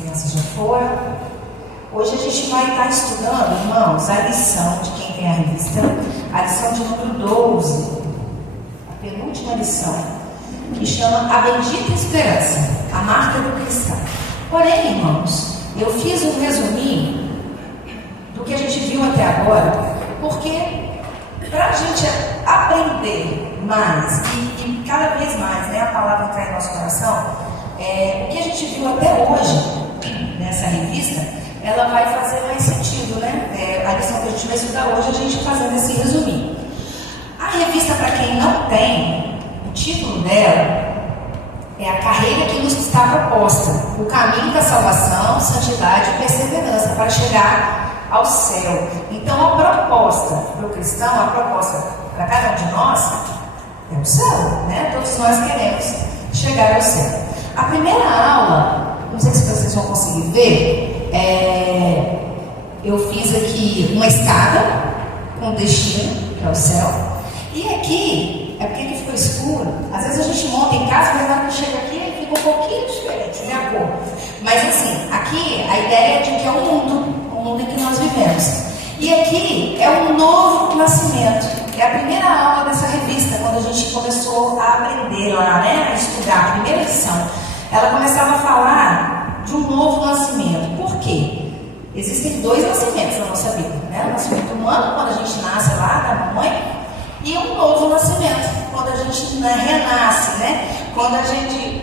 crianças já foram. Hoje a gente vai estar estudando, irmãos, a lição de quem tem a revista, a lição de número 12, a penúltima lição, que chama A Bendita Esperança, a marca do cristão. Porém, irmãos, eu fiz um resuminho do que a gente viu até agora, porque para a gente aprender mais e cada vez mais, né, a palavra entrar em nosso coração, o que a gente viu até hoje nessa revista, ela vai fazer mais sentido, né? A lição que a gente vai estudar hoje, a gente fazendo esse resuminho. A revista, para quem não tem, o título dela é A Carreira que nos está proposta, o caminho da salvação, santidade e perseverança para chegar ao céu. Então, a proposta para o cristão, a proposta para cada um de nós é o céu, né? Todos nós queremos chegar ao céu. A primeira aula, não sei se vocês vão conseguir ver, eu fiz aqui uma escada com destino, que é o céu. E aqui, é porque ele ficou escuro. Às vezes a gente monta em casa, mas na hora que chega aqui, ele fica um pouquinho diferente, né, a cor? Mas assim, aqui a ideia é de que é um mundo em que nós vivemos. E aqui é um novo nascimento. É a primeira aula dessa revista, quando a gente começou a aprender lá, né, a estudar a primeira lição. Ela começava a falar de um novo nascimento. Por quê? Existem dois nascimentos na nossa vida, né? O nascimento humano, quando a gente nasce lá da mamãe, e um novo nascimento, quando a gente renasce, né? Quando a gente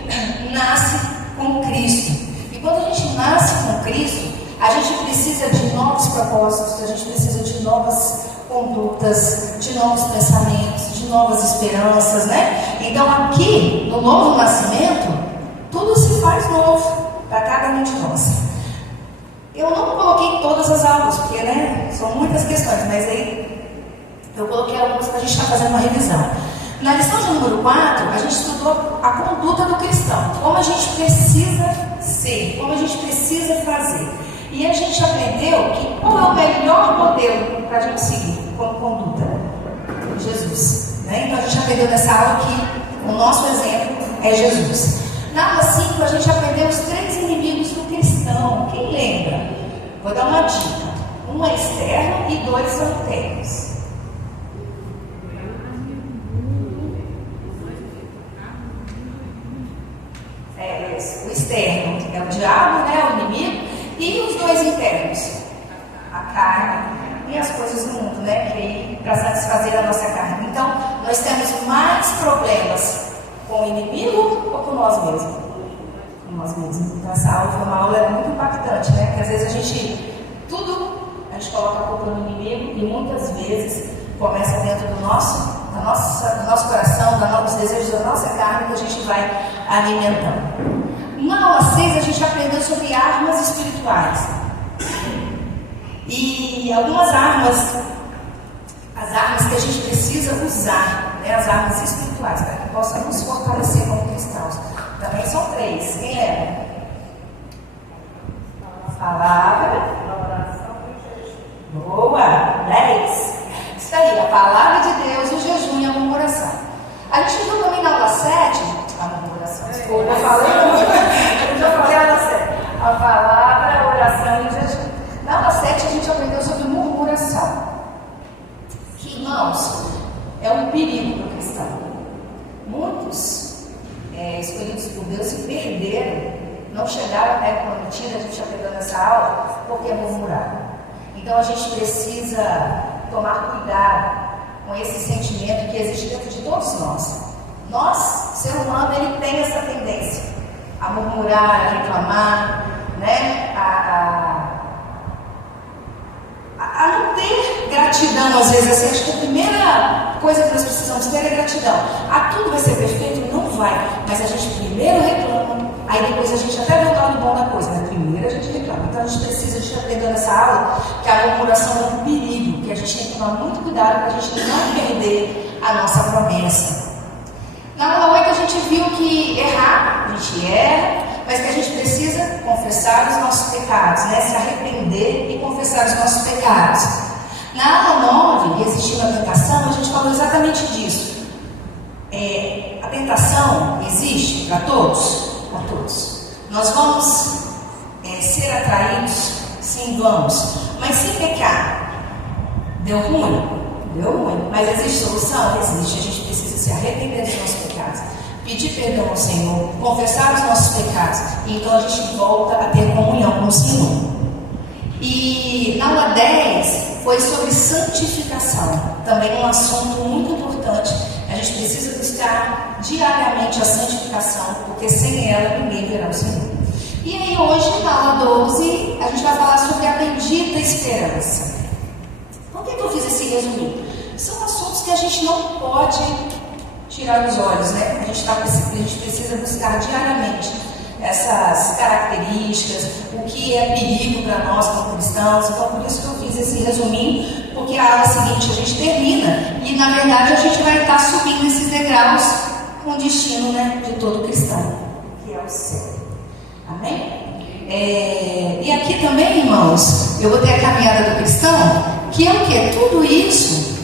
nasce com Cristo. E quando a gente nasce com Cristo, a gente precisa de novos propósitos, a gente precisa de novas condutas, de novos pensamentos, de novas esperanças, né? Então aqui, no novo nascimento, tudo se faz novo para cada um de nós. Eu não coloquei todas as aulas, porque, né, são muitas questões, mas aí eu coloquei algumas para a gente estar fazendo uma revisão. Na lição de número 4, a gente estudou a conduta do cristão, como a gente precisa ser, como a gente precisa fazer. E a gente aprendeu que qual é o melhor modelo para a gente seguir como conduta? Jesus. Né? Então a gente aprendeu nessa aula que o nosso exemplo é Jesus. Na aula 5 a gente aprendeu os 3 inimigos do cristão. Quem lembra? Vou dar uma dica. Um é externo e 2 são internos. O externo é o diabo, né, o inimigo, e os 2 internos, a carne e as coisas do mundo, né, que aí para satisfazer a nossa carne. Então, nós temos mais problemas com o inimigo ou com nós mesmos? Com nós mesmos. Então, essa aula foi uma aula muito impactante, né, porque às vezes a gente coloca a culpa no inimigo e muitas vezes começa dentro do nosso coração, dos desejos da nossa carne, que a gente vai alimentando. Na aula 6 a gente aprendeu sobre armas espirituais. E algumas armas, as armas que a gente precisa usar, né, as armas espirituais, para que possam nos fortalecer como cristãos. Também são 3. Quem é? A palavra, a oração e o jejum. Boa! 10. Isso aí, a palavra de Deus, o jejum e a murmuração. A gente viu também na aula 7, a murmuração, desculpa, eu já falei a aula 7. A palavra, a oração e o jejum. Na aula 7 a gente aprendeu sobre murmuração. Que, irmãos, é um perigo para o cristão. Muitos escolhidos por Deus se perderam, não chegaram até a prometida, a gente aprendeu nessa aula, porque murmuraram. Então a gente precisa tomar cuidado com esse sentimento que existe dentro de todos nós. Nós, ser humano, ele tem essa tendência a murmurar, a reclamar, né? A não ter gratidão, às vezes. Assim, acho que a primeira coisa que nós precisamos ter é gratidão. Tudo vai ser perfeito? Não vai. Mas a gente primeiro reclama, aí depois a gente até vê o lado bom da coisa, mas primeiro a gente reclama. Então a gente precisa, a gente aprendeu nessa aula que a murmuração é um perigo, que a gente tem que tomar muito cuidado para a gente não perder a nossa promessa. Na aula 8 a gente viu que errar, a gente erra, mas que a gente precisa confessar os nossos pecados, né? Se arrepender e confessar os nossos pecados. Na aula 9, resistindo à tentação, a gente falou exatamente disso. A tentação existe para todos? Para todos. Nós vamos atraídos? Sim, vamos. Mas se pecar, deu ruim? Deu ruim. Mas existe solução? Existe. A gente precisa se arrepender dos nossos pecados, pedir perdão ao Senhor, confessar os nossos pecados, e então a gente volta a ter comunhão com o Senhor. E na aula 10 foi sobre santificação, também um assunto muito importante. A gente precisa buscar diariamente a santificação, porque sem ela ninguém verá o Senhor. E aí hoje, na aula 12, a gente vai falar sobre a bendita esperança. Por que eu fiz esse resumo? São assuntos que a gente não pode tirar os olhos, né? A gente precisa buscar diariamente essas características, o que é perigo para nós como cristãos. Então, por isso que eu fiz esse resuminho, porque a aula seguinte a gente termina e, na verdade, a gente vai estar subindo esses degraus com o destino, né, de todo cristão, que é o céu. Amém? E aqui também, irmãos, eu vou ter a caminhada do cristão, que é o quê? Tudo isso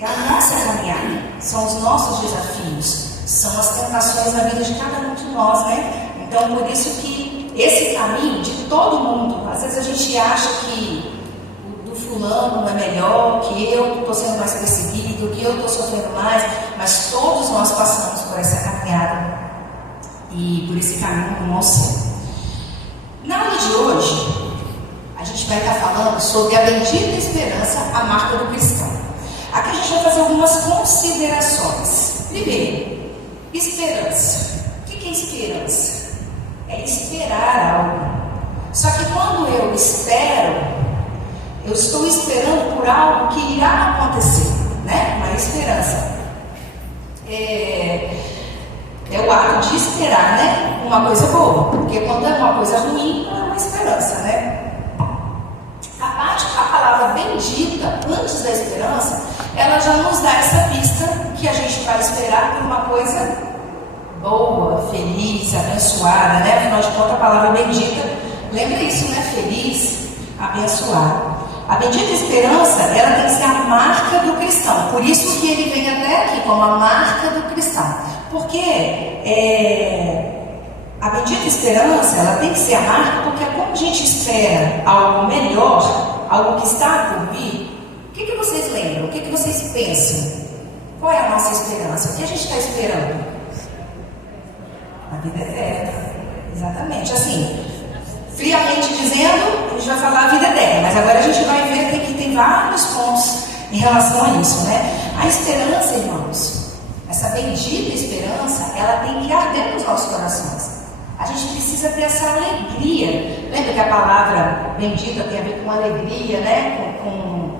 é a nossa caminhada, são os nossos desafios, são as tentações na vida de cada um de nós, né? Então, por isso que esse caminho de todo mundo, às vezes a gente acha que o do fulano é melhor, que eu estou sendo mais perseguido, que eu estou sofrendo mais, mas todos nós passamos por essa caminhada e por esse caminho rumo ao céu. Na aula de hoje, a gente vai estar falando sobre a bendita esperança, a marca do cristão. Aqui a gente vai fazer algumas considerações. Primeiro, esperança. O que é esperança? É esperar algo. Só que quando eu espero, eu estou esperando por algo que irá acontecer, né? Uma esperança. É o ato de esperar, né? Uma coisa boa. Porque quando é uma coisa ruim, não é uma esperança, né? A palavra bendita, antes da esperança, ela já nos dá essa pista que a gente vai esperar por uma coisa boa, feliz, abençoada, né? Afinal de contas, a palavra bendita, lembra isso, né? Feliz, abençoado. A bendita esperança, ela tem que ser a marca do cristão. Por isso que ele vem até aqui como a marca do cristão. Porque a bendita esperança, ela tem que ser a marca, porque quando a gente espera algo melhor, algo que está por vir, o que vocês lembram? O que vocês pensam? Qual é a nossa esperança? O que a gente está esperando? A vida eterna. Exatamente. Assim, friamente dizendo, a gente vai falar a vida eterna, mas agora a gente vai ver que tem vários pontos em relação a isso, né? A esperança, irmãos, essa bendita esperança, ela tem que arder nos nossos corações. A gente precisa ter essa alegria. Lembra que a palavra bendita tem a ver com alegria, né? Com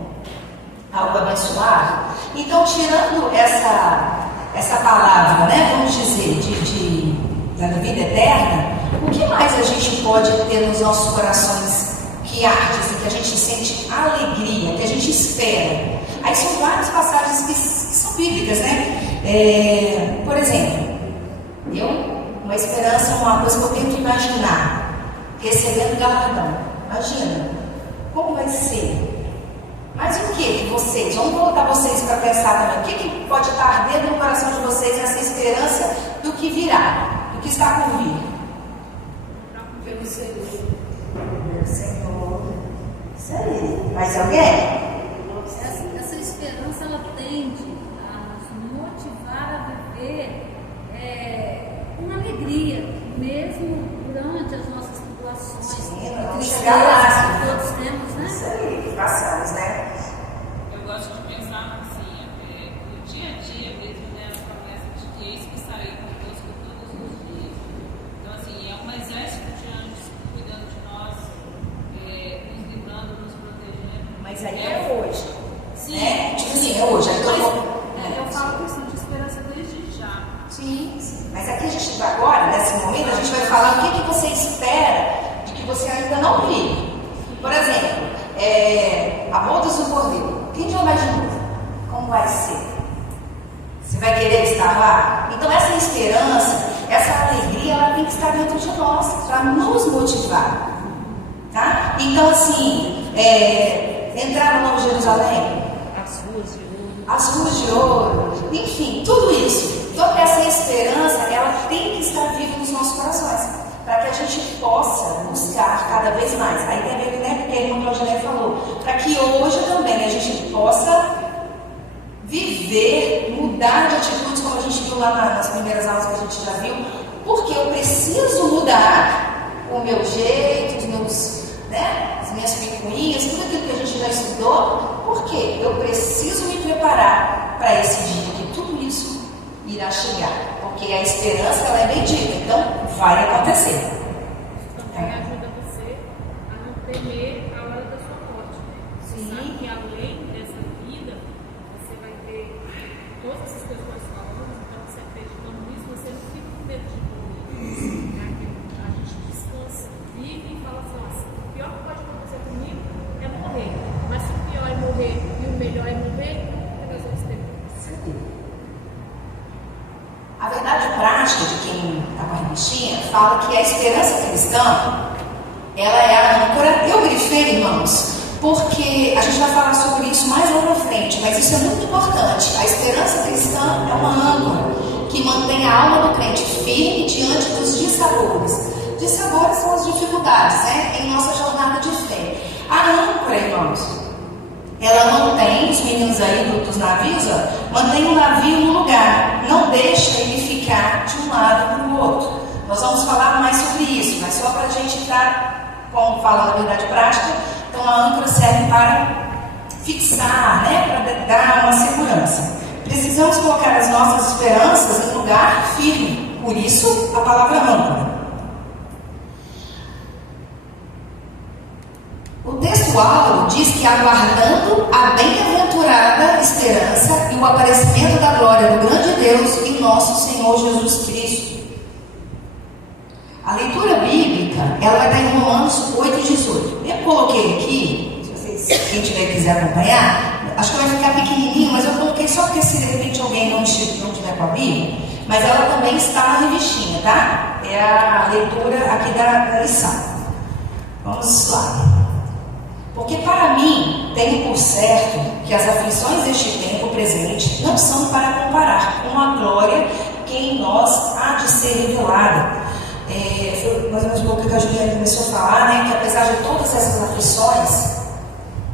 algo abençoado? Então, tirando essa palavra, né? Vamos dizer, da vida eterna, o que mais a gente pode ter nos nossos corações que arde, assim, que a gente sente alegria, que a gente espera? Aí são várias passagens que são bíblicas, né? Por exemplo, uma esperança, uma coisa que eu tento imaginar, recebendo galardão. Imagina, como vai ser? Mas o que vocês, vamos voltar vocês para pensar também, o que pode estar ardendo no coração de vocês essa esperança do que virá, do que está por vir? Pelo Senhor. Isso aí. Mais alguém? Essa esperança, ela tende a nos motivar a viver com alegria, mesmo durante as nossas tribulações. Sim, vamos chegar lá. Que todos temos, né? Isso aí, passamos, né? Eu gosto de pensar assim, no dia a dia mesmo, né? A promessa de que eis que estarei conosco todos os dias. Então, assim, é um exército de anjos cuidando de nós, nos livrando, nos protegendo. Mas aí é hoje. Sim. Né? Tipo assim, é hoje. Eu falo questão de esperança desde já. Sim. Mas aqui a gente, agora, nesse momento, a gente vai falar o que você espera de que você ainda não viu. Por exemplo, a bodas do Cordeiro. Quem já imaginou como vai ser? Você vai querer estar lá? Então essa esperança, essa alegria, ela tem que estar dentro de nós, para nos motivar. Tá? Então assim, entrar no Novo Jerusalém, as ruas de ouro, enfim, tudo isso, toda essa esperança, ela tem que estar viva nos nossos corações, para que a gente possa buscar cada vez mais. Aí tem a ver, né, porque a irmã Claudinei falou, para que hoje também a gente possa viver, mudar de atitudes, como a gente viu lá nas primeiras aulas que a gente já viu, porque eu preciso mudar o meu jeito, as minhas picuinhas, tudo aquilo que a gente já estudou, porque eu preciso me preparar para esse dia, que tudo isso irá chegar, porque a esperança ela é bendita, então vai acontecer. Isso também ajuda você a não temer a hora da sua morte, né? Você sabe que além dessa vida, você vai ter todas essas coisas que nós falamos, então você acreditando nisso, você não fica com medo de morrer. A gente descansa, vive e fala assim, nossa, o pior que pode acontecer comigo é morrer, mas se o pior é morrer e o melhor é morrer, nós vamos ter. A verdade prática de quem está com a revistinha fala que a esperança cristã, ela é a âncora. Eu grifei, irmãos, porque a gente vai falar sobre isso mais lá na frente, mas isso é muito importante. A esperança cristã é uma âncora que mantém a alma do crente firme diante dos dissabores. Dissabores são as dificuldades, né, em nossa jornada de fé. A âncora, irmãos, ela mantém, os meninos aí dos navios, mantém o navio no lugar, não deixa ele ficar de um lado para o outro. Nós vamos falar mais sobre isso, mas só para a gente estar, como fala na verdade prática, então a âncora serve para fixar, né, para dar uma segurança. Precisamos colocar as nossas esperanças em lugar firme, por isso a palavra âncora. O texto áureo diz que aguardando a bem-aventurada esperança e o aparecimento da glória do grande Deus e nosso Senhor Jesus Cristo. A leitura bíblica, ela vai estar em Romanos 8:18. Eu coloquei aqui, se vocês, quem quiser acompanhar, acho que vai ficar pequenininho, mas eu coloquei só porque se de repente alguém não tiver com a Bíblia, mas ela também está na revistinha, tá? É a leitura aqui da lição. Vamos lá. Porque para mim, tenho por certo que as aflições deste tempo presente não são para comparar com a glória que em nós há de ser revelada. Foi mais ou menos um pouco que a Juliana começou a falar, né, que apesar de todas essas aflições,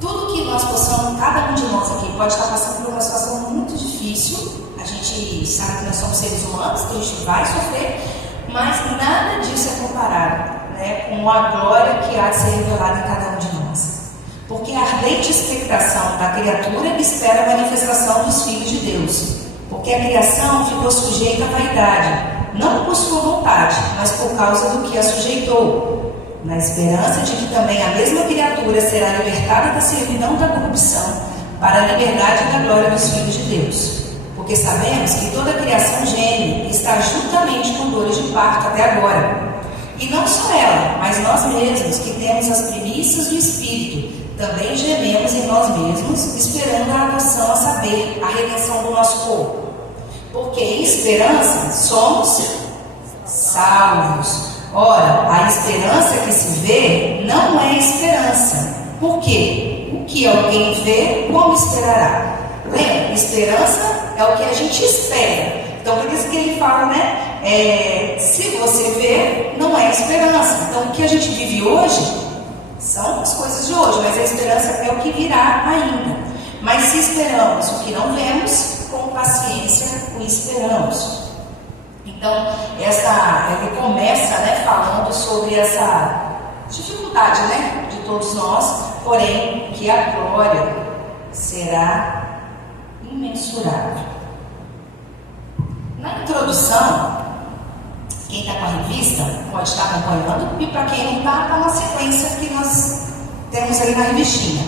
tudo que nós possamos, cada um de nós aqui pode estar passando por uma situação muito difícil. A gente sabe que nós somos seres humanos, que a gente vai sofrer, mas nada disso é comparado, né, com a glória que há de ser revelada em cada um de nós. Porque a ardente expectação da criatura espera a manifestação dos filhos de Deus. Porque a criação ficou sujeita à vaidade, não por sua vontade, mas por causa do que a sujeitou, na esperança de que também a mesma criatura será libertada da servidão da corrupção para a liberdade da glória dos filhos de Deus. Porque sabemos que toda a criação geme e está juntamente com dores de parto até agora. E não só ela, mas nós mesmos, que temos as primícias do Espírito, também gememos em nós mesmos, esperando a adoção, a saber, a redenção do nosso corpo. Porque em esperança somos salvos. Ora, a esperança que se vê não é esperança. Por quê? O que alguém vê, como esperará? Lembra? Esperança é o que a gente espera. Então, por isso que ele fala, né? Se você vê, não é esperança. Então, o que a gente vive hoje são as coisas de hoje, mas a esperança é o que virá ainda. Mas se esperamos o que não vemos, com paciência o esperamos. Então, ele começa, né, falando sobre essa dificuldade, né, de todos nós, porém, que a glória será imensurável. Na introdução, quem está com a revista pode estar acompanhando, e para quem não está, está na sequência que nós temos aí na revistinha.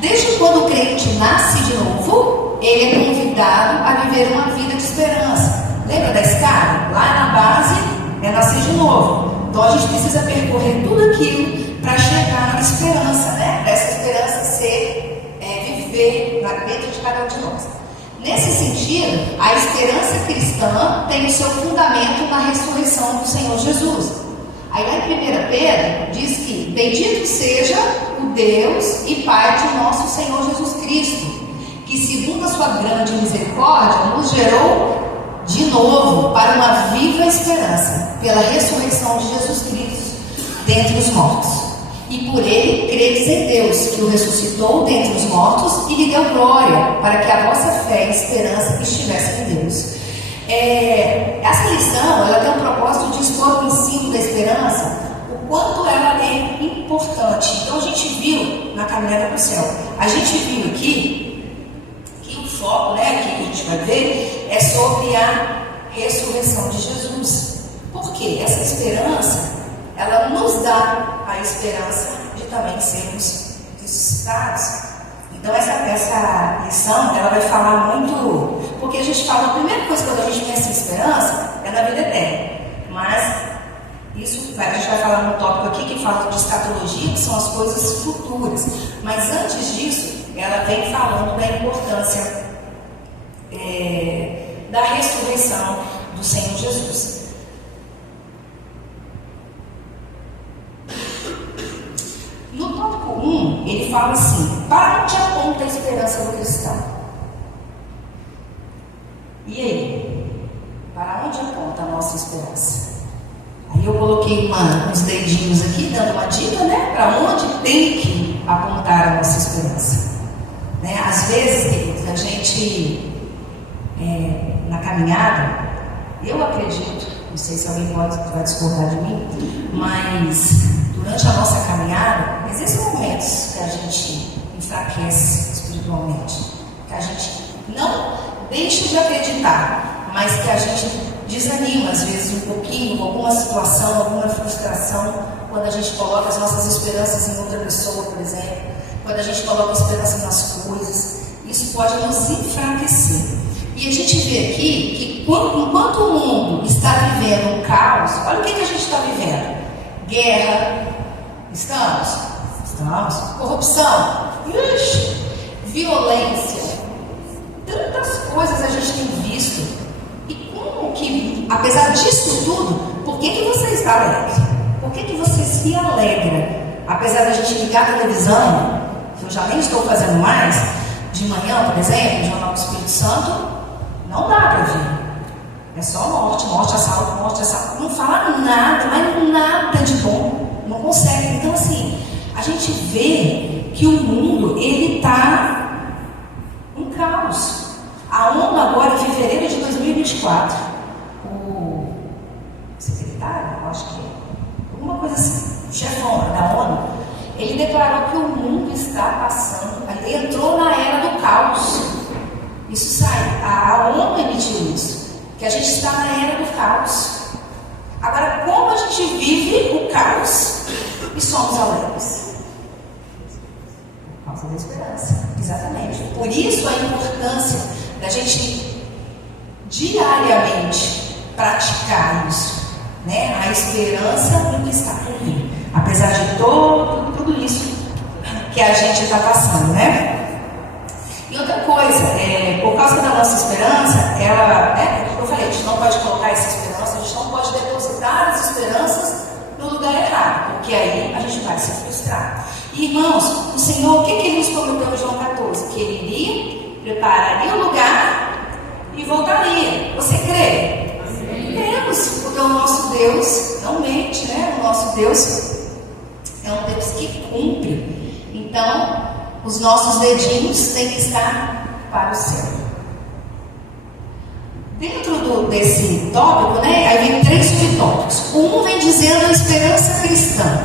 Desde quando o crente nasce de novo, ele é convidado a viver uma vida de esperança. Lembra da escada? Lá na base é nascer de novo. Então a gente precisa percorrer tudo aquilo para chegar na esperança, né? Para essa esperança ser, viver dentro de cada um de nós. Nesse sentido, a esperança cristã tem o seu fundamento na ressurreição do Senhor Jesus. Aí lá em 1 Pedro diz que bendito seja o Deus e Pai de nosso Senhor Jesus Cristo, que segundo a sua grande misericórdia nos gerou de novo para uma viva esperança, pela ressurreição de Jesus Cristo, dentre os mortos. E por ele credes em Deus, que o ressuscitou dentre os mortos e lhe deu glória, para que a vossa fé e esperança estivessem em Deus. Essa lição, ela tem o propósito de expor o ensino da esperança, o quanto ela é importante. Então a gente viu na caminhada para o céu, a gente viu aqui que o foco, que a gente vai ver, é sobre a ressurreição de Jesus. Por quê? Essa esperança, ela nos dá a esperança de também sermos ressuscitados. Então essa lição, ela vai falar muito, porque a gente fala, a primeira coisa quando a gente pensa em esperança é na vida eterna, mas isso a gente vai falar no tópico aqui que fala de escatologia, que são as coisas futuras, mas antes disso ela vem falando da importância da ressurreição do Senhor Jesus. No tópico 1, ele fala assim: para onde aponta a esperança do cristão? E aí? Para onde aponta a nossa esperança? Aí eu coloquei uns dedinhos aqui, dando uma dica, para onde tem que apontar a nossa esperança. Às vezes, queridos, a gente, na caminhada, eu acredito, não sei se alguém vai discordar de mim, mas durante a nossa caminhada, existem momentos que a gente enfraquece espiritualmente, que a gente não deixa de acreditar, mas que a gente desanima às vezes um pouquinho com alguma situação, alguma frustração, quando a gente coloca as nossas esperanças em outra pessoa, por exemplo, quando a gente coloca esperança nas coisas, isso pode nos enfraquecer. E a gente vê aqui que enquanto o mundo está vivendo um caos, olha o que a gente está vivendo: guerra, estamos, corrupção, violência, tantas coisas a gente tem visto. E como que, apesar disso tudo, por que você está alegre? Por que você se alegra? Apesar da gente ligar a televisão, que eu já nem estou fazendo mais, de manhã, por exemplo, o Jornal do Espírito Santo, não dá para ver. É só morte, assalto. Não fala nada, mas nada de bom. Não consegue. Então, assim, a gente vê que o mundo, ele está um caos. A ONU agora, em fevereiro de 2024, o secretário, acho que é, alguma coisa assim, o chefão da ONU, ele declarou que o mundo está passando, ele entrou na era do caos. Isso sai, a ONU emitiu isso, que a gente está na era do caos. Agora, como a gente vive o caos e somos alegres? Por causa da esperança, exatamente. Por isso a importância da gente diariamente praticar isso, a esperança no que está por vir, apesar de tudo isso que a gente está passando, E outra coisa, por causa da nossa esperança, como eu falei, a gente não pode colocar essa esperança, a gente não pode depositar as esperanças no lugar errado, porque aí a gente vai se frustrar. E, irmãos, o Senhor, o que Ele nos prometeu em João 14? Que Ele iria, prepararia o lugar e voltaria. Você crê? Cremos, porque o nosso Deus não mente, O nosso Deus é um Deus que cumpre. Então, os nossos dedinhos têm que estar para o céu. Dentro desse tópico, aí vem 3 subtópicos. Um vem dizendo a esperança cristã.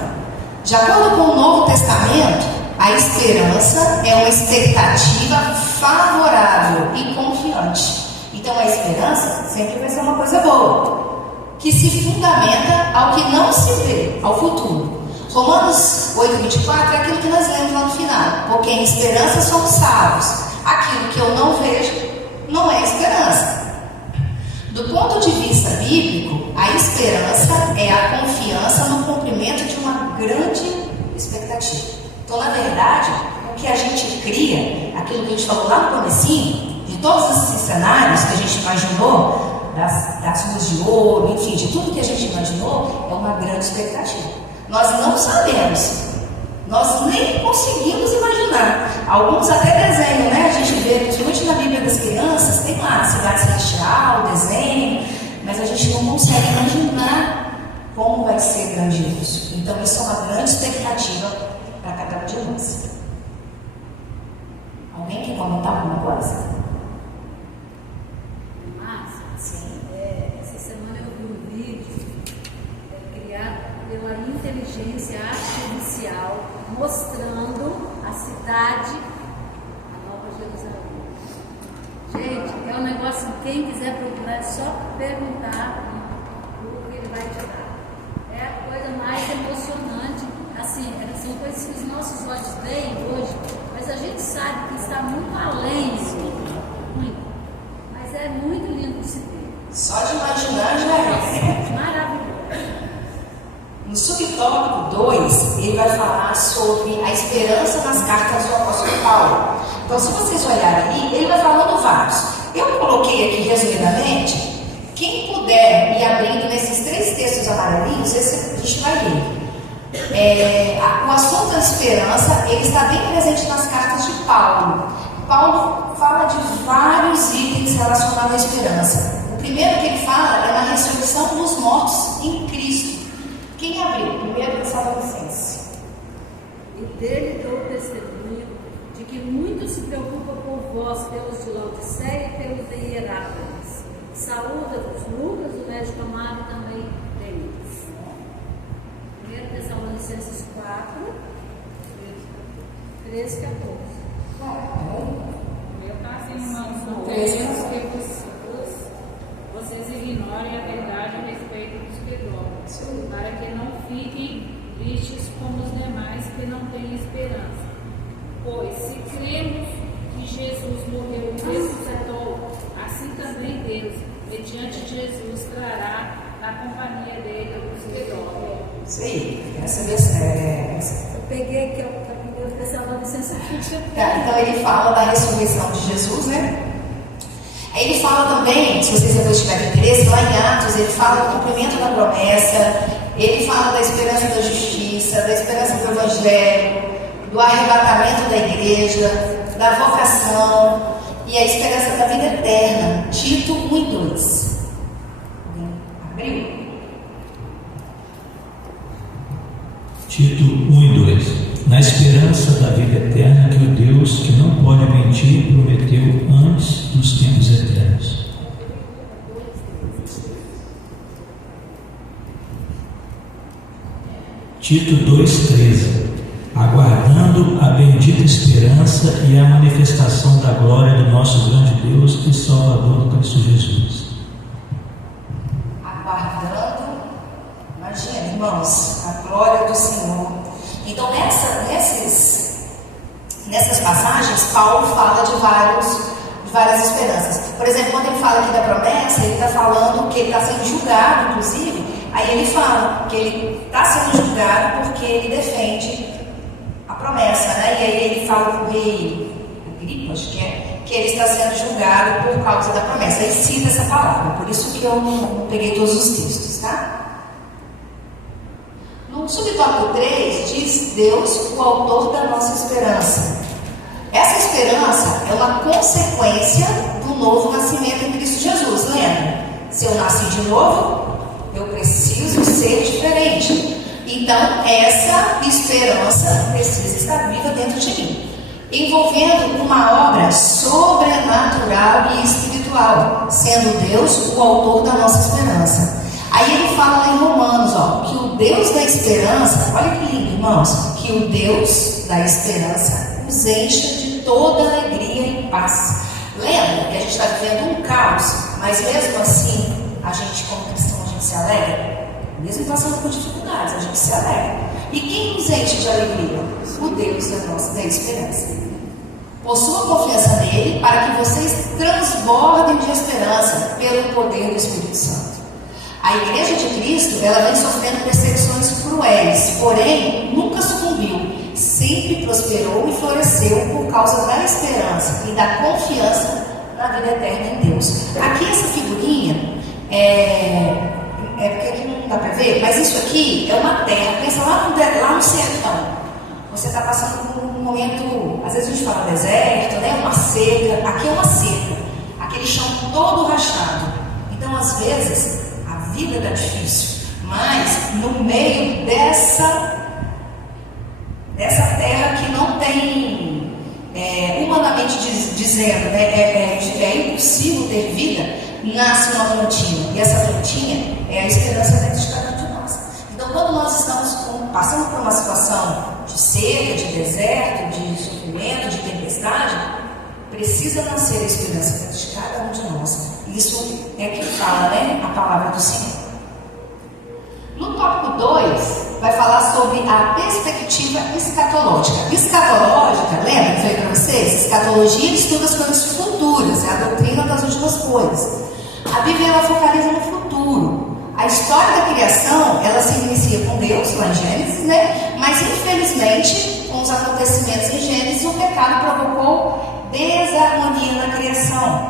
De acordo com o Novo Testamento, a esperança é uma expectativa favorável e confiante. Então a esperança sempre vai ser uma coisa boa, que se fundamenta ao que não se vê, ao futuro. Romanos 8:24 é aquilo que nós lemos lá no final. Porque em esperança somos salvos. Aquilo que eu não vejo não é esperança. Do ponto de vista bíblico, a esperança é a confiança no cumprimento de uma grande expectativa. Então, na verdade, o que a gente cria, aquilo que a gente falou lá no comecinho, de todos esses cenários que a gente imaginou, das ruas de ouro, enfim, de tudo que a gente imaginou, é uma grande expectativa. Nós não sabemos, nós nem conseguimos imaginar. Alguns até desenham, A gente vê, principalmente na Bíblia das crianças, tem lá a cidade celestial, desenho, mas a gente não consegue imaginar como vai ser grandioso. Então, isso é uma grande expectativa para cada um de nós. Alguém quer comentar alguma coisa? Márcia, essa semana eu vi um vídeo criado pela inteligência artificial mostrando a cidade, a Nova Jerusalém. Gente, é um negócio que quem quiser procurar é só perguntar o que ele vai te dar. É a coisa mais emocionante, assim, são coisas que os nossos olhos veem hoje, mas a gente sabe que está muito além disso, muito. Mas é muito lindo de se ver. Só de imaginar já é. Maravilhoso. No subtópico 2, ele vai falar sobre a esperança nas cartas do apóstolo Paulo. Então, se vocês olharem ali, ele vai falando vários. Eu coloquei aqui resumidamente. Quem puder ir abrindo nesses 3 textos amarelinhos, esse a gente vai ler. O assunto da esperança, ele está bem presente nas cartas de Paulo. Paulo fala de vários itens relacionados à esperança. O primeiro que ele fala é na ressurreição dos mortos em Cristo. Quem abriu? 1 Tessalonicenses. E dele dou testemunho de que muito se preocupa por vós, pelos de Laodiceia e pelos de Hierápolis. Saúda-vos, Lucas, o médico amado, também deles. 1 Tessalonicenses 4, 13, 14. Eu está assim, irmãos, não queremos que vocês ignorem a verdade a respeito dos que dormem, para que não fiquem tristes como os demais que não têm esperança. Pois se cremos que Jesus morreu e ressuscitou, assim também Deus, mediante Jesus, trará na companhia dele os que dormem. Isso aí, essa Eu peguei aqui o 1 Tessalonicenses. Então ele fala da ressurreição de Jesus, né? Aí ele fala também, se vocês depois tiverem interesse, lá em Atos, ele fala do cumprimento da promessa, ele fala da esperança da justiça, da esperança do evangelho, do arrebatamento da igreja, da vocação e a esperança da vida eterna. Tito 1 e 2. Abriu? Tito 1 e 2. Na esperança da vida eterna que o Deus, que não pode mentir, prometeu antes dos tempos eternos. Tito 2,13. Aguardando a bendita esperança e a manifestação da glória do nosso grande Deus e Salvador Cristo Jesus. Aguardando, imagina, irmãos, a glória do Senhor. Então, nessas passagens, Paulo fala de várias esperanças. Por exemplo, quando ele fala aqui da promessa, ele está falando que ele está sendo julgado, inclusive. Aí ele fala que ele está sendo julgado porque ele defende a promessa, né? E aí ele fala para o rei Agripa, acho que ele está sendo julgado por causa da promessa. Ele cita essa palavra, por isso que eu não peguei todos os textos, tá? No subtópico 3 diz Deus, o autor da nossa esperança. Essa esperança é uma consequência do novo nascimento em Cristo Jesus, lembra? Se eu nasci de novo, eu preciso ser diferente. Então, essa esperança precisa estar viva dentro de mim, envolvendo uma obra sobrenatural e espiritual, sendo Deus o autor da nossa esperança. Aí ele fala lá em Romanos, que o Deus da esperança, olha que lindo, irmãos, que o Deus da esperança nos encha de toda alegria e paz. Lembra que a gente está vivendo um caos, mas mesmo assim, a gente como cristão, a gente se alegra? Mesmo passando por dificuldades, a gente se alegra. E quem nos enche de alegria? O Deus da esperança. Possua confiança nele para que vocês transbordem de esperança pelo poder do Espírito Santo. A Igreja de Cristo, ela vem sofrendo perseguições cruéis, porém nunca sucumbiu, sempre prosperou e floresceu por causa da esperança e da confiança na vida eterna em Deus. Aqui essa figurinha porque aqui não dá para ver, mas isso aqui é uma terra. Pensa lá no sertão. Você está passando por um momento, às vezes a gente fala deserto, né? Uma seca. Aqui é uma seca, aquele chão todo rachado. Então, às vezes, a vida está difícil, mas no meio dessa terra que não tem, humanamente dizendo, né, é impossível ter vida, nasce uma plantinha, e essa plantinha é a esperança dentro de cada um de nós. Então, quando nós estamos passando por uma situação de seca, de deserto, de sofrimento, de tempestade, precisa nascer a esperança dentro de cada um de nós. Isso é que fala, né, a palavra do Senhor. No tópico 2, vai falar sobre a perspectiva escatológica. Escatológica, lembra que eu falei para vocês? Escatologia estuda as coisas futuras, é a doutrina das últimas coisas. A Bíblia, ela focaliza no futuro. A história da criação, ela se inicia com Deus, lá em Gênesis, né? Mas infelizmente, com os acontecimentos em Gênesis, o pecado provocou desarmonia na criação.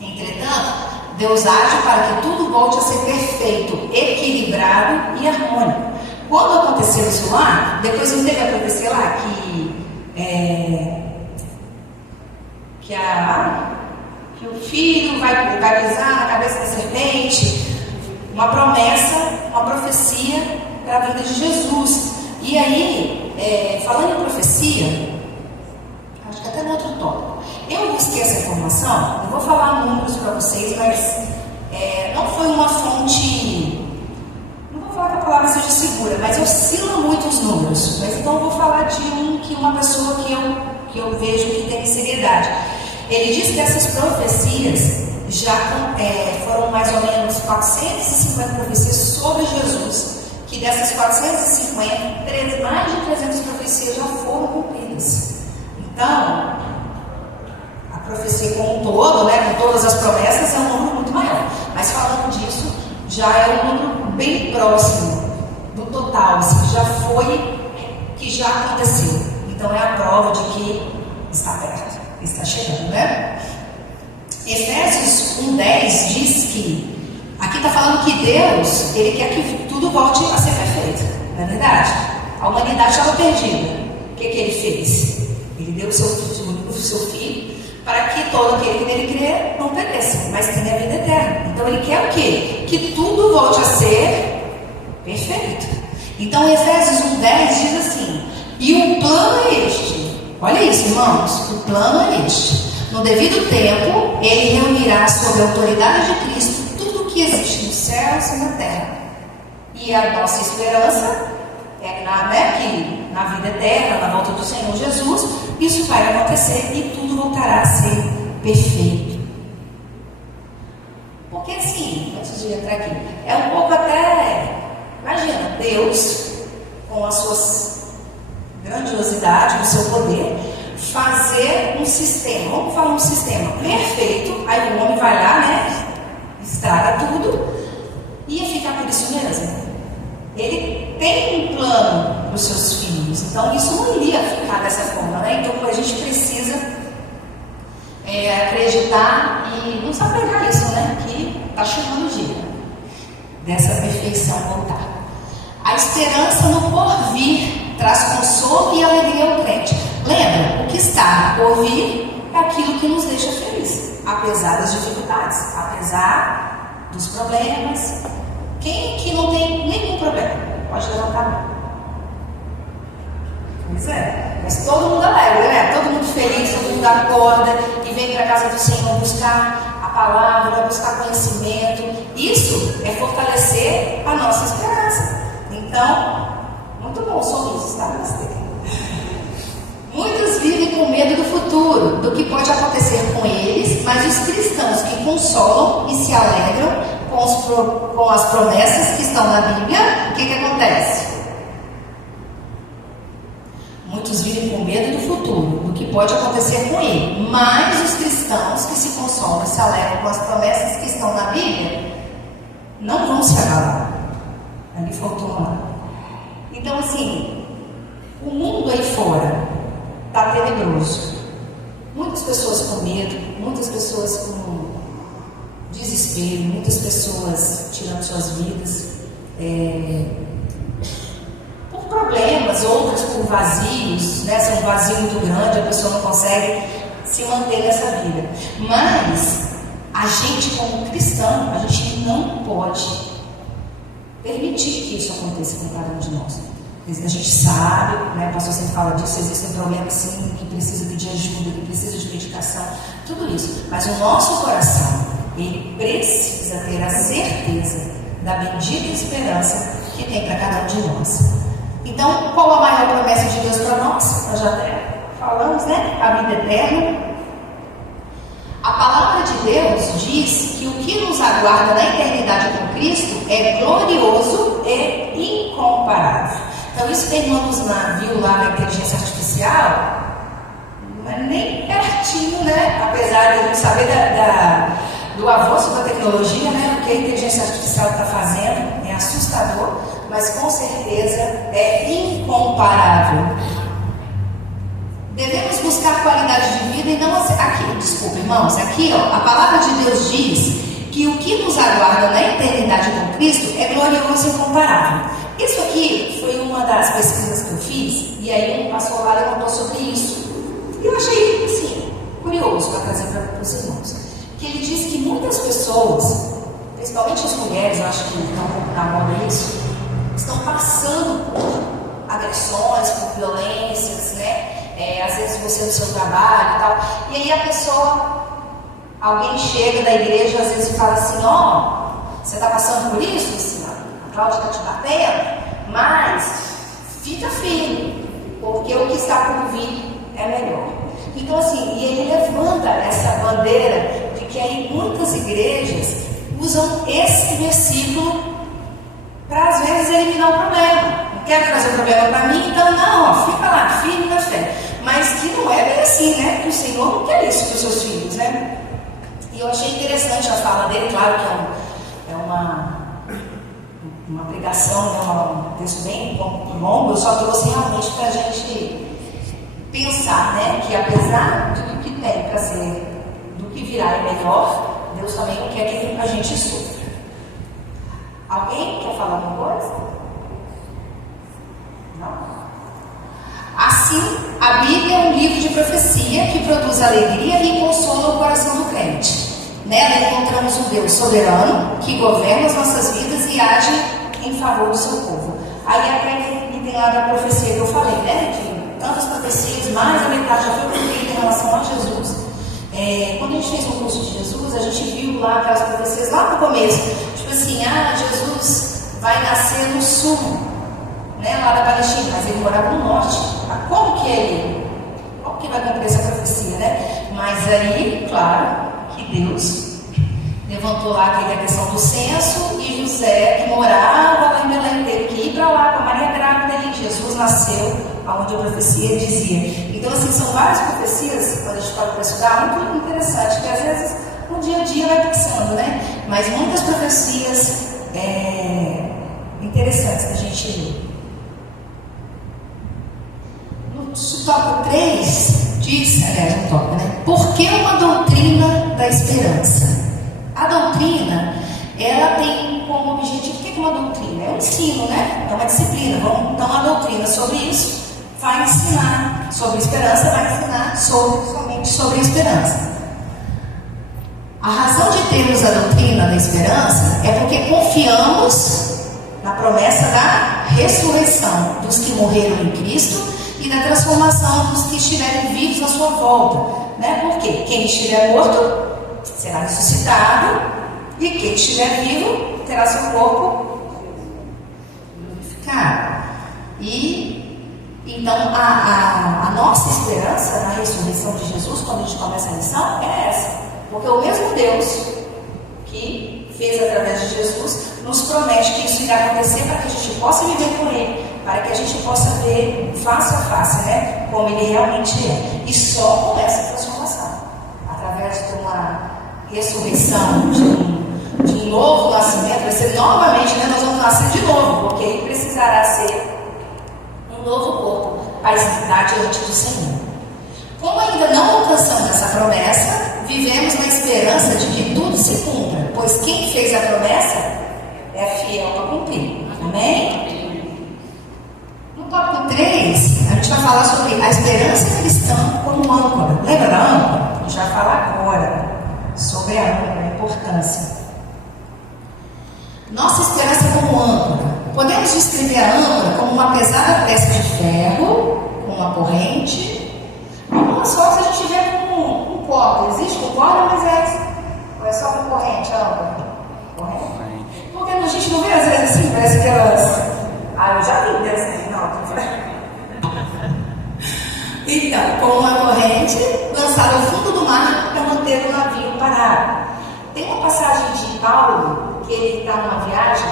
Entretanto, Deus age para que tudo volte a ser perfeito, equilibrado e harmônico. Quando aconteceu isso lá, depois não teve a acontecer lá que o filho vai pisar na cabeça da serpente, uma promessa, uma profecia para a vida de Jesus. E aí, falando em profecia, acho que até no outro tópico, eu busquei essa informação, não vou falar números para vocês, mas não foi uma fonte, não vou falar que a palavra seja segura, mas oscila muito os números. Mas então eu vou falar de uma pessoa que eu vejo que tem seriedade. Ele diz que essas profecias já foram mais ou menos 450 profecias sobre Jesus, que dessas 450, mais de 300 profecias já foram cumpridas. Então, a profecia como um todo, né, com todas as promessas, é um número muito maior. Mas falando disso, já é um número bem próximo do total, assim, que já aconteceu. Então é a prova de que está perto, está chegando, né? Efésios 1:10 diz que, aqui está falando que Deus, Ele quer que tudo volte a ser perfeito, não é verdade? A humanidade estava perdida. O que Ele fez? Ele deu o seu Filho para que todo aquele que nele crê não pereça, mas tenha a vida eterna. Então Ele quer o quê? Que tudo volte a ser perfeito. Então Efésios 1:10 diz assim: e o plano é este. Olha isso, irmãos, o plano é este. No devido tempo, Ele reunirá sob a autoridade de Cristo tudo o que existe nos céus e na terra. E a nossa esperança é que na vida eterna, na volta do Senhor Jesus, isso vai acontecer e tudo voltará a ser perfeito. Porque assim, antes de entrar aqui, é um pouco até, imagina, Deus, com as suas grandiosidade, com o seu poder, fazer um sistema, vamos falar um sistema perfeito, aí o homem vai lá, né, estraga tudo, e ia ficar por isso mesmo. Ele tem um plano para os seus filhos, então isso não iria ficar dessa forma, né? Então a gente precisa acreditar e não se apegar a isso, né? Que está chegando o dia dessa perfeição voltar. A esperança no porvir traz consolo e alegria ao crente. Lembra, o que está por vir é aquilo que nos deixa felizes, apesar das dificuldades, apesar dos problemas. Quem que não tem nenhum problema? Pode levantar a mão. Pois é, mas todo mundo alegre, né? Todo mundo feliz, todo mundo acorda e vem para a casa do Senhor buscar a palavra, buscar conhecimento. Isso é fortalecer a nossa esperança. Então, muito bom o sorriso, tá? Muitos vivem com medo do futuro, do que pode acontecer com eles, mas os cristãos que consolam e se alegram com as promessas que estão na Bíblia, o que acontece? Muitos vivem com medo do futuro, do que pode acontecer com ele, mas os cristãos que se consolam e se alegram com as promessas que estão na Bíblia, não vão se abalar. Ali faltou uma. Então, assim, o mundo aí fora está tenebroso. Muitas pessoas com medo, muitas pessoas com desespero, muitas pessoas tirando suas vidas por problemas, outras por vazios, né? Se é um vazio muito grande, a pessoa não consegue se manter nessa vida. Mas a gente, como cristão, a gente não pode permitir que isso aconteça com cada um de nós. A gente sabe, né, o pastor sempre fala disso, existem problemas sim, que precisa pedir ajuda, que precisa de medicação, tudo isso. Mas o nosso coração, ele precisa ter a certeza da bendita esperança que tem para cada um de nós. Então, qual a maior promessa de Deus para nós? Nós já até falamos, né? A vida eterna. A palavra de Deus diz que o que nos aguarda na eternidade com Cristo é glorioso e incomparável. Então, isso que a irmã Luzmar viu lá na inteligência artificial, não é nem pertinho, né? Apesar de a gente saber do avanço da tecnologia, né? O que a inteligência artificial está fazendo é assustador, mas com certeza é incomparável. Devemos buscar qualidade de vida e não aqui, desculpa, irmãos, aqui ó, a palavra de Deus diz que o que nos aguarda na eternidade com Cristo é glorioso e incomparável. Isso aqui foi uma das pesquisas que eu fiz, e aí um pastor lá levantou sobre isso. E eu achei, assim, curioso para trazer para os irmãos. Que ele diz que muitas pessoas, principalmente as mulheres, eu acho que está um pouco na moda isso, estão passando por agressões, por violências, né? Às vezes você no seu trabalho e tal. E aí a pessoa, alguém chega da igreja, às vezes fala assim, ó, você está passando por isso, senhora? A Cláudia está te batendo, mas fica firme, porque o que está por vir é melhor. Então assim, e ele levanta essa bandeira de que aí muitas igrejas usam esse versículo para às vezes eliminar o problema. Não quero trazer o problema para mim, então não, ó, fica lá, firme na fé. Mas que não é bem assim, né? Que o Senhor não quer isso para os seus filhos, né? E eu achei interessante a fala dele, claro que é uma pregação, né? Um texto bem longo, eu só trouxe realmente para a gente pensar, né? Que apesar de tudo que tem para ser, do que virá é melhor, Deus também não quer que a gente sofra. Alguém quer falar alguma coisa? Não? Assim, a Bíblia é um livro de profecia que produz alegria e consolo no coração do crente. Nela encontramos um Deus soberano que governa as nossas vidas e age em favor do seu povo. Aí aquele item lá da profecia que eu falei, né? De tantas profecias, mais a metade já foi cumprida em relação a Jesus. Quando a gente fez um curso de Jesus, a gente viu lá aquelas profecias lá no começo, tipo assim, Jesus vai nascer no sul, né, lá da Palestina, mas ele morava no norte. Como que vai cumprir essa profecia, né? Mas aí, claro, que Deus levantou lá aquela questão do censo, e José, que morava lá em Belém, teve que ir para lá com a Maria grávida, e Jesus nasceu onde a profecia dizia. Então, assim, são várias profecias, quando a gente fala para estudar, muito interessante, que às vezes no dia a dia vai pensando, né? Mas muitas profecias interessantes que a gente lê. No tópico 3 diz, aliás, no tópico, né? Por que uma doutrina da esperança? A doutrina, ela tem como objetivo, o que é uma doutrina? É um ensino, né? É uma disciplina. Vamos dar uma doutrina sobre isso, vai ensinar sobre esperança, vai ensinar somente sobre a esperança. A razão de termos a doutrina da esperança é porque confiamos na promessa da ressurreição dos que morreram em Cristo e da transformação dos que estiverem vivos na sua volta, né? Porque quem estiver morto será ressuscitado, e quem estiver vivo terá seu corpo glorificado. E então a nossa esperança na ressurreição de Jesus, quando a gente começa a lição, é essa, porque o mesmo Deus que fez através de Jesus nos promete que isso irá acontecer para que a gente possa viver com Ele, para que a gente possa ver face a face, né, como Ele realmente é. E só com essa transformação, através de uma ressurreição, de um novo nascimento, vai ser novamente, né, nós vamos nascer de novo, porque Ele precisará ser um novo corpo para estar diante do Senhor. Como ainda não alcançamos essa promessa, vivemos na esperança de que tudo se cumpra, pois quem fez a promessa é fiel para cumprir. Amém? No tópico 3, a gente vai falar sobre a esperança cristã como âncora. Lembra da âncora? A gente vai falar agora sobre a âncora, a importância. Nossa esperança como âncora. Podemos descrever a âncora como uma pesada peça de ferro, com uma corrente. Algumas fotos a gente vê com corda. Existe com corda, mas é só com corrente a âncora. Corrente. Porque a gente não vê às vezes assim, parece que elas... eu já vi dessa, não. Então, com uma corrente lançada ao fundo do mar para manter o navio parado. Tem uma passagem de Paulo, que ele está numa viagem,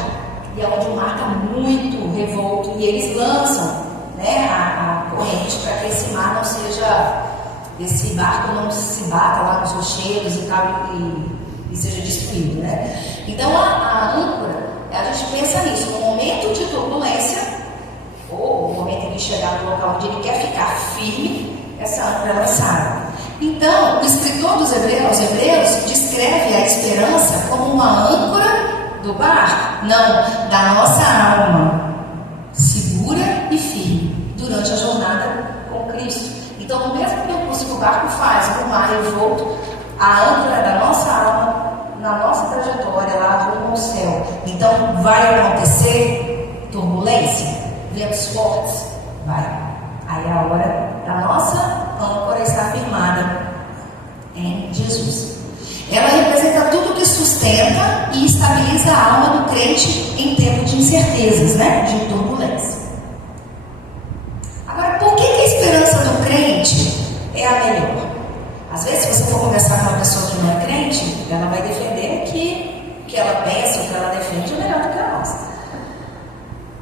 e é onde o mar está muito revolto, e eles lançam, né, a corrente para que esse mar não seja, esse barco não se bata lá nos rochedos e tal, e seja destruído, né? Então a âncora, a gente pensa nisso, no momento de turbulência, ou no momento em que chegar no local onde ele quer ficar firme, essa âncora é lançada. Então, o escritor dos Hebreus descreve a esperança como uma âncora do barco, não, da nossa alma, segura e firme, durante a jornada com Cristo. Então, no mesmo percurso que o barco faz no mar revolto, a âncora da nossa alma, na nossa trajetória lá rumo ao céu. Então, vai acontecer turbulência, ventos fortes, vai. Aí é a hora da nossa âncora estar firmada em Jesus. Ela representa tudo que sustenta e estabiliza a alma do crente em tempo de incertezas, né? De turbulência. Agora, por que a esperança do crente é a melhor? Às vezes, se você for conversar com uma pessoa que não é crente, ela vai defender que ela pensa, o que ela defende é melhor do que a nossa.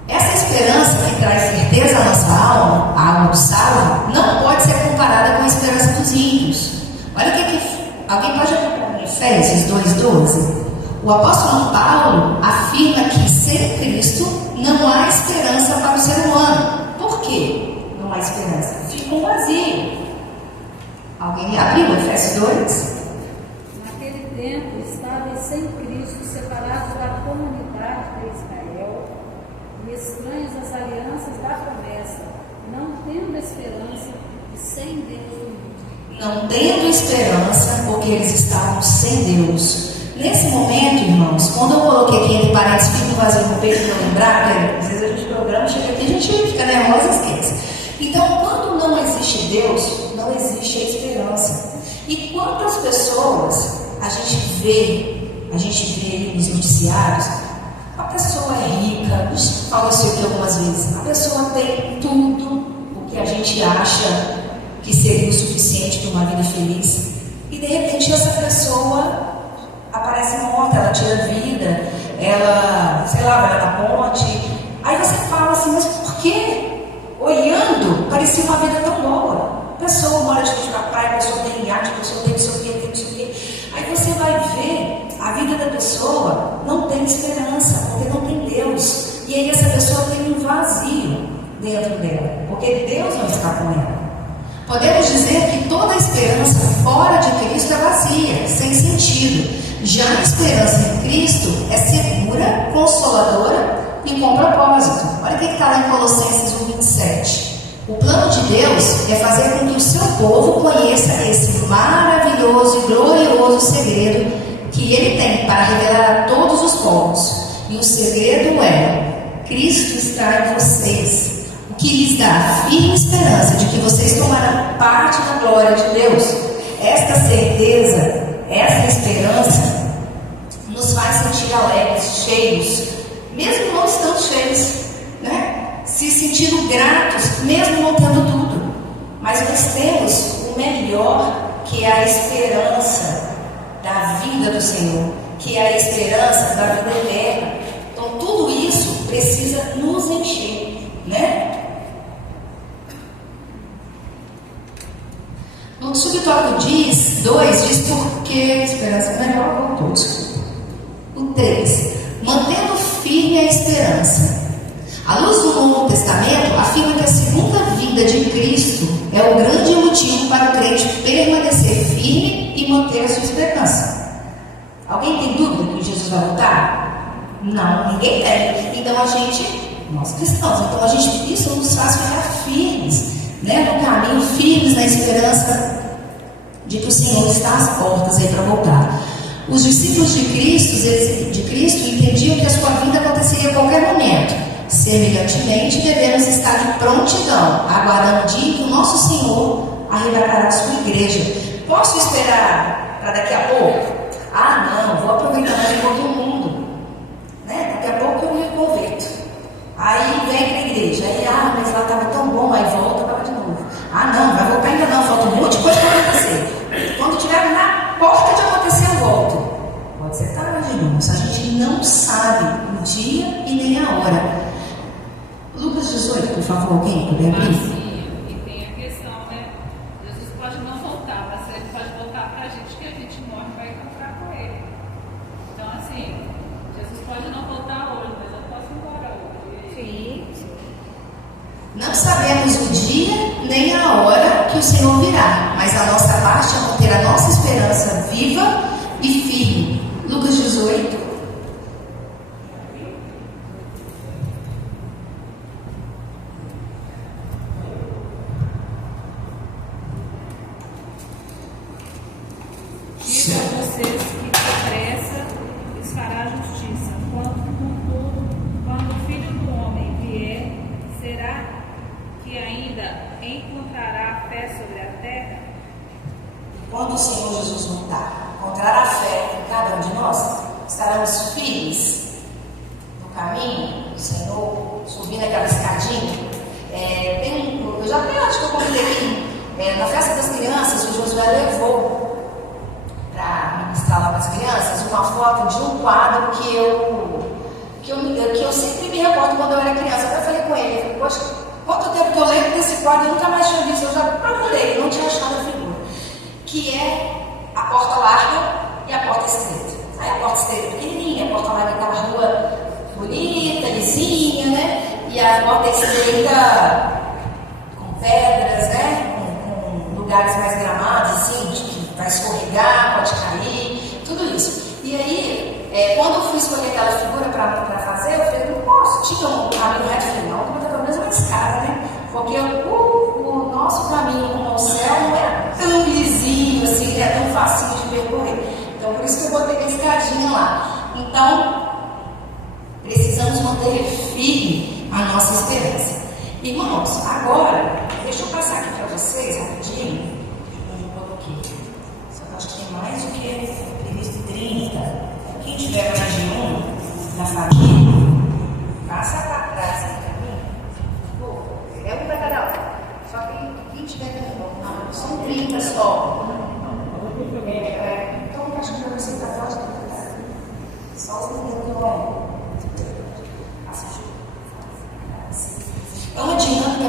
Essa esperança que traz certeza à nossa alma, a alma do salvo, não pode ser comparada com a esperança dos ímpios. Olha o que alguém pode abrir para mim, Efésios 2,12. O apóstolo Paulo afirma que sem Cristo não há esperança para o ser humano. Por quê? Não há esperança. Fica um vazio. Alguém abriu Efésios 2? Naquele tempo, estáveis sem Cristo, separados da comunidade de Israel, e estranhos às alianças da promessa, não tendo esperança e sem Deus. Não tendo esperança, porque eles estavam sem Deus. Nesse momento, irmãos, quando eu coloquei aqui entre parênteses, fica um vazio no peito para lembrar, porque às vezes a gente programa, chega aqui, a gente fica nervosa e esquece. Então, quando não existe Deus, não existe a esperança. E quantas pessoas a gente vê aí nos noticiários, a pessoa é rica, falo isso aqui algumas vezes, a pessoa tem tudo o que a gente acha que seria o suficiente para uma vida feliz, e de repente essa pessoa aparece morta, ela tira a vida, ela, sei lá, vai na ponte, aí você fala assim, mas por quê? Olhando, parecia uma vida tão boa. A pessoa mora de frente à praia, a pessoa tem iate, a pessoa tem isso aqui, tem isso aqui. Aí você vai ver, a vida da pessoa não tem esperança, porque não tem Deus. E aí essa pessoa tem um vazio dentro dela, porque Deus não está com ela. Podemos dizer que toda esperança fora de Cristo é vazia, sem sentido. Já a esperança em Cristo é segura, consoladora e com propósito. Olha o que está lá em Colossenses 1,27. O plano de Deus é fazer com que o seu povo conheça esse maravilhoso e glorioso segredo que Ele tem para revelar a todos os povos. E o segredo é: Cristo está em vocês, o que lhes dá a firme esperança de que vocês tomarão parte da glória de Deus. Esta certeza, essa esperança nos faz sentir alegres, cheios, mesmo não estando cheios, né? Se sentindo gratos, mesmo não tendo tudo. Mas nós temos o melhor, que é a esperança da vida do Senhor, que é a esperança da vida eterna. Então tudo isso precisa nos encher, né? No subtópico 2 diz por que a esperança é melhor, voltou, desculpa. O 3, mantendo firme a esperança. A luz do Novo Testamento afirma que a segunda vinda de Cristo é o grande motivo para o crente permanecer firme e manter a sua esperança. Alguém tem dúvida que Jesus vai voltar? Não, ninguém tem. Então nós cristãos, isso nos faz ficar firmes, né, no caminho, firmes na esperança de que o Senhor está às portas aí para voltar. Os discípulos de Cristo entendiam que a sua vinda aconteceria a qualquer momento. Semelhantemente, devemos estar de prontidão, aguardando o dia em que o nosso Senhor arrebatará a sua igreja. Posso esperar para daqui a pouco? Ah, não, vou aproveitar mais um pouco o mundo. Né? Daqui a pouco eu me converto. Aí vem para a igreja, aí, mas lá estava tão bom, aí volta para de novo. Ah, não, vai voltar ainda não, falta um monte de coisa para acontecer. Quando estiver na porta de acontecer, eu volto. Pode ser tarde, irmãos. A gente não sabe o dia e nem a hora. Lucas 18, por favor, alguém puder abrir? Sim, e tem a questão, né? Jesus pode não voltar, mas ele pode voltar para a gente, que a gente morre e vai encontrar com ele. Então, assim, Jesus pode não voltar hoje, mas eu posso ir embora hoje. Sim. Não sabemos o dia nem a hora que o Senhor virá, mas a nossa parte é manter a nossa esperança viva e firme. Lucas 18. Diga a vocês que depressa lhes fará justiça. Quando o Filho do Homem vier, será que ainda encontrará fé sobre a terra? Quando o Senhor Jesus voltar, encontrará fé em cada um de nós? Estaremos firmes no caminho do Senhor, subindo aquela escadinha? Eu já até acho que eu comentei aqui, na festa das crianças, o Josué levou para ministrar lá para as crianças uma foto de um quadro que eu sempre me recordo quando eu era criança. Eu falei com ele, poxa, quanto tempo que eu lembro desse quadro, eu nunca mais tinha visto, eu já procurei, não tinha achado a figura. Que é a porta larga e a porta estreita. Aí a porta estreita é pequenininha, a porta larga é aquela rua bonita, lisinha, né? E a porta estreita com pedras, né? Com lugares mais gramados, assim, que vai escorregar, pode cair, tudo isso. E aí, quando eu fui escolher aquela figura para fazer, eu falei, não posso, tinha um caminho reto final, que pelo menos uma escada, né? Porque o nosso caminho rumo ao céu não é tão lisinho assim, é tão fácil de percorrer. Então, por isso que eu botei a escadinha lá. Então, precisamos manter firme a nossa esperança. Irmãos, agora, deixa eu passar aqui para vocês rapidinho. Onde eu coloquei. Só que acho que tem mais do que previsto 30. Quem tiver mais de um na família, passa para trás aí para mim. É um para cada um. Só que quem tiver não, são 30 só. Então, acho que para você está fácil. Só os meninos que vão. É uma dinâmica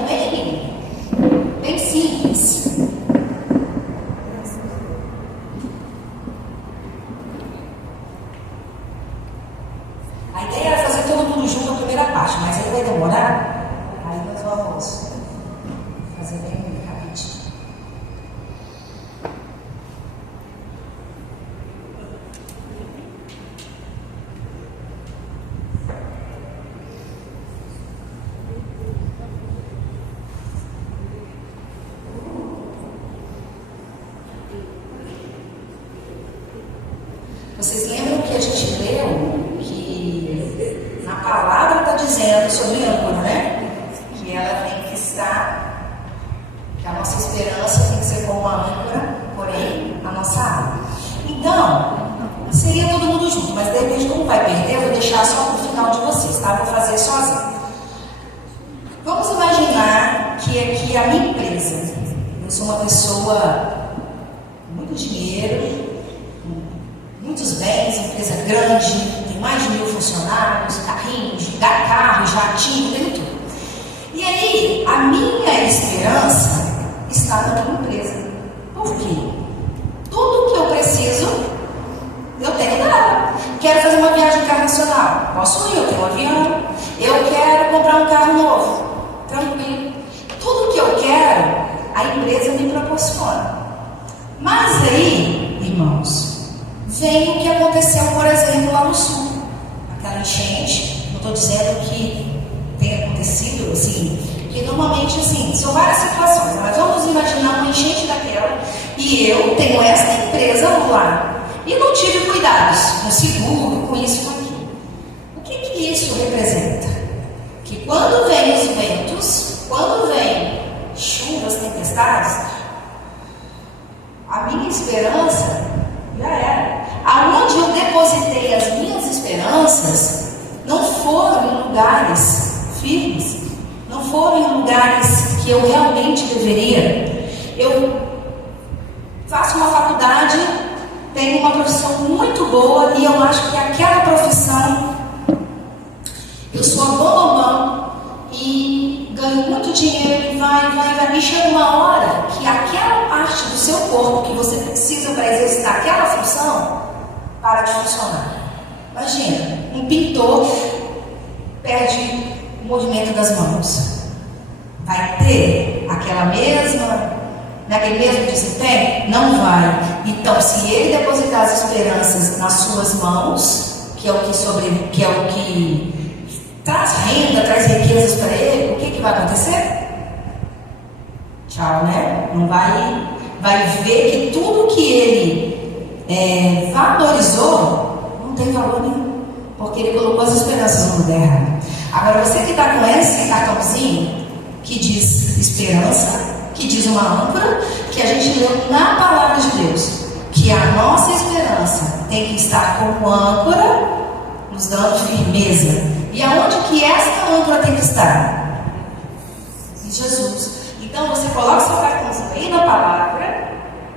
bem simples. A ideia era fazer todo mundo junto a primeira parte, mas aí vai demorar. Aí nós vamos fazer bem rapidinho. Vocês lembram que a gente leu que na palavra está dizendo sobre âncora, né? Que ela tem que estar, que a nossa esperança tem que ser como uma âncora, porém a nossa alma. Então, seria todo mundo junto, mas de repente, como vai perder, eu vou deixar só para o final de vocês, tá? Vou fazer sozinho. Vamos imaginar que aqui a minha empresa, eu sou uma pessoa com muito dinheiro, muitos bens, empresa grande, tem mais de 1000 funcionários, carros, jatinho, tem tudo. E aí, a minha esperança está na minha empresa. Por quê? Tudo que eu preciso, eu tenho nela. Quero fazer uma viagem internacional, posso ir, eu tenho um avião. Eu quero comprar um carro novo, tranquilo. Tudo que eu quero, a empresa me proporciona. Mas aí, irmãos, vem o que aconteceu, por exemplo, lá no sul. Aquela enchente, não estou dizendo que tenha acontecido, assim, que normalmente, assim, são várias situações, mas vamos imaginar uma enchente daquela, e eu tenho essa empresa lá, e não tive cuidados com seguro, com isso e com aquilo. O que isso representa? Que quando vem os ventos, quando vem chuvas, tempestades, a minha esperança já era. Aonde eu depositei as minhas esperanças não foram em lugares firmes, não foram em lugares que eu realmente deveria. Eu faço uma faculdade, tenho uma profissão muito boa e eu acho que aquela profissão, eu sou a bambambam e ganho muito dinheiro e vai. E chega uma hora que aquela parte do seu corpo que você precisa para exercitar aquela função para de funcionar. Imagina, um pintor perde o movimento das mãos. Vai ter aquele mesmo desempenho? Não vai. Então, se ele depositar as esperanças nas suas mãos, que é o que traz renda, traz riquezas para ele, o que vai acontecer? Tchau, né? Não vai ver que tudo que ele valorizou não tem valor nenhum, porque ele colocou as esperanças no lugar errado. Agora, você que está com esse cartãozinho que diz esperança, que diz uma âncora, que a gente leu na palavra de Deus, que a nossa esperança tem que estar como âncora, nos dando firmeza. E aonde que essa âncora tem que estar? Em Jesus. Então você coloca seu cartãozinho aí na palavra,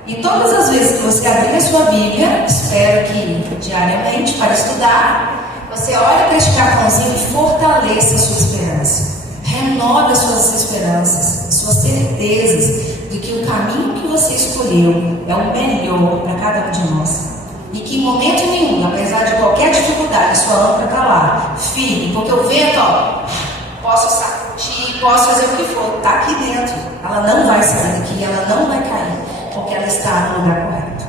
e todas as vezes que você abrir a sua Bíblia, espero que diariamente para estudar, você olha para este cartãozinho e fortaleça a sua esperança. Renove as suas esperanças, suas certezas de que o caminho que você escolheu é o melhor para cada um de nós. E que em momento nenhum, apesar de qualquer dificuldade, sua âncora está lá, firme, porque o vento, posso sacudir, posso fazer o que for, está aqui dentro. Ela não vai sair daqui, ela não vai cair, porque ela está no lugar correto.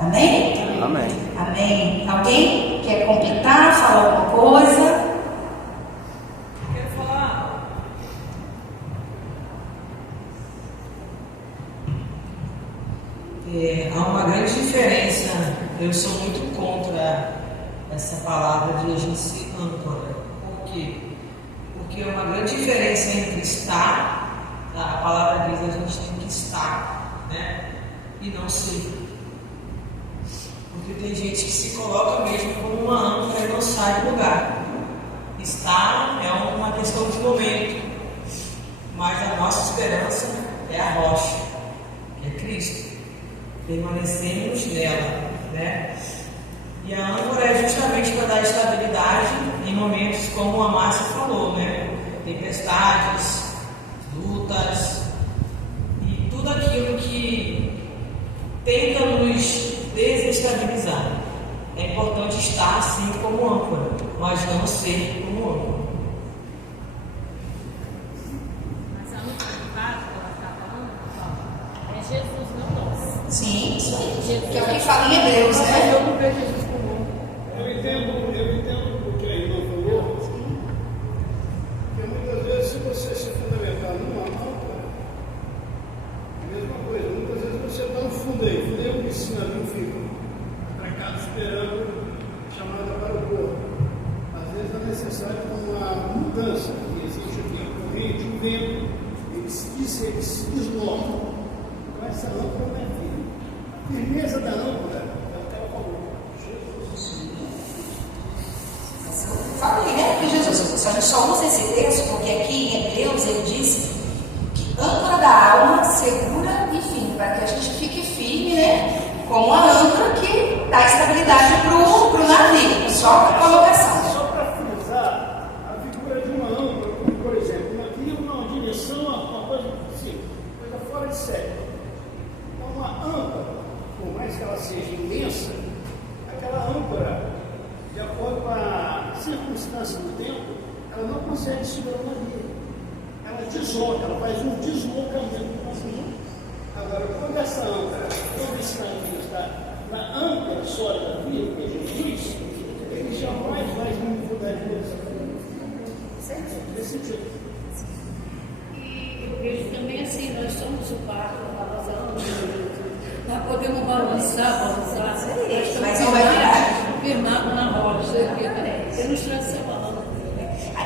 Amém? Amém. Amém. Alguém quer completar, falar alguma coisa? Quero falar. Há uma grande diferença. Eu sou muito contra essa palavra de a gente ser âncora. Por quê? Porque é uma grande diferença entre estar, a palavra diz a gente tem que estar, né? E não ser. Porque tem gente que se coloca mesmo como uma âncora e não sai do lugar. Estar é uma questão de momento, mas a nossa esperança é a rocha, que é Cristo. Permanecemos nela, né? E a âncora é justamente para dar estabilidade em momentos como a Márcia falou, né? Tempestades, lutas e tudo aquilo que tenta nos desestabilizar. É importante estar assim como âncora, mas não ser como âncora. Mas a única parte que ela está falando é Jesus, não nós. Sim, isso aí. Jesus. Que é o que fala em Hebreus, Mas né? eu não vejo Jesus como um. Eu entendo o que a irmã falou, porque muitas vezes, se você se fundamentar numa âncora, a mesma coisa, muitas vezes você está no fundeiro, é um piscinarinho fica atracado esperando a chamada para o corpo. Às vezes é necessário uma mudança, que existe aqui a corrente, o vento, ele se desloca. Então essa âncora não é firme. A firmeza da âncora é o que ela falou. Falei, né? Que Jesus, a gente só usa esse texto porque aqui em Hebreus ele diz que âncora da alma segura e firme, para que a gente fique firme, né? Como a âncora que dá estabilidade para o navio, só a colocação. Só para frisar a figura de uma âncora, como por exemplo, uma cria uma direção, uma coisa assim, coisa fora de série. Então uma âncora, por mais que ela seja imensa, aquela âncora, de acordo com a circunstância do tempo, ela não consegue segurar o navio. Ela desloca, ela faz um deslocamento do navio. Agora, quando essa âncora, quando esse navio está na âncora sólida da vida, que é Jesus, ele jamais vai mudar de direção. Nesse sentido. E eu vejo também assim, nós somos o barco, a nossa âncora. Nós podemos balançar. Mas não vai virar. Firmado na rocha. Ilustração falando.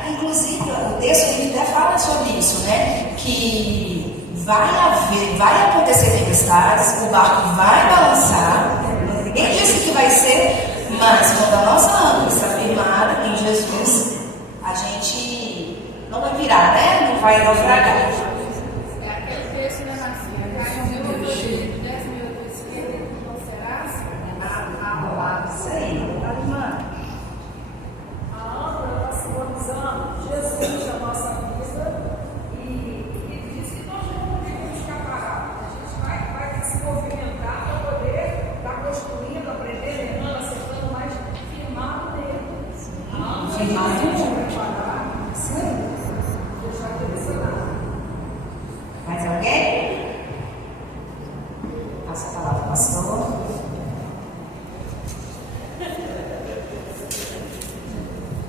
Inclusive, o texto ele até fala sobre isso, né? Que vai acontecer tempestades, o barco vai balançar. Ninguém disse que vai ser, mas quando a nossa âncora está firmada em Jesus, a gente não vai virar, né? Não vai naufragar. É aquele texto, né, Marcinha? Eu vou de 10 mil do esquerdo, não será? Isso aí, tá, irmã? A âncora está simbolizando Jesus na nossa vida e diz que nós não podemos ficar parados. A gente vai se movimentar para poder estar construindo, aprendendo, errando, acertando, mas firmado nele. A âncora vai preparar, deixar direcionado. Mais alguém? Passa a palavra, pastor.